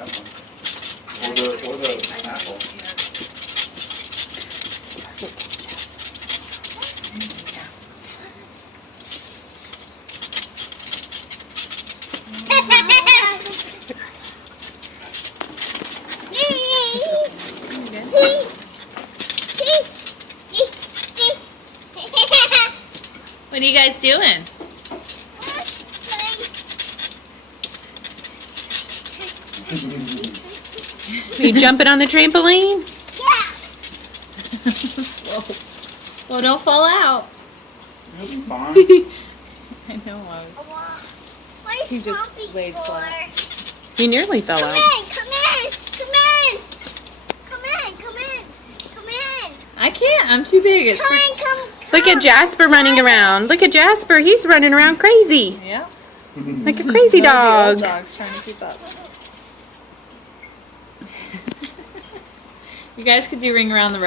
Or the apple. What are you guys doing? Are you jumping on the trampoline? Whoa. Well, don't fall out. That's fine. I know I was. Where's He just Swampy laid for? flat. You nearly fell Come out. in, come in, come in. Come in, come in, come in. I can't. I'm too big. It's Come in, come. Look at Jasper running around. Look at Jasper. He's running around crazy. Yeah. Like a crazy One of the old dog. dog's trying to keep up. You guys could do Ring Around the Rosy.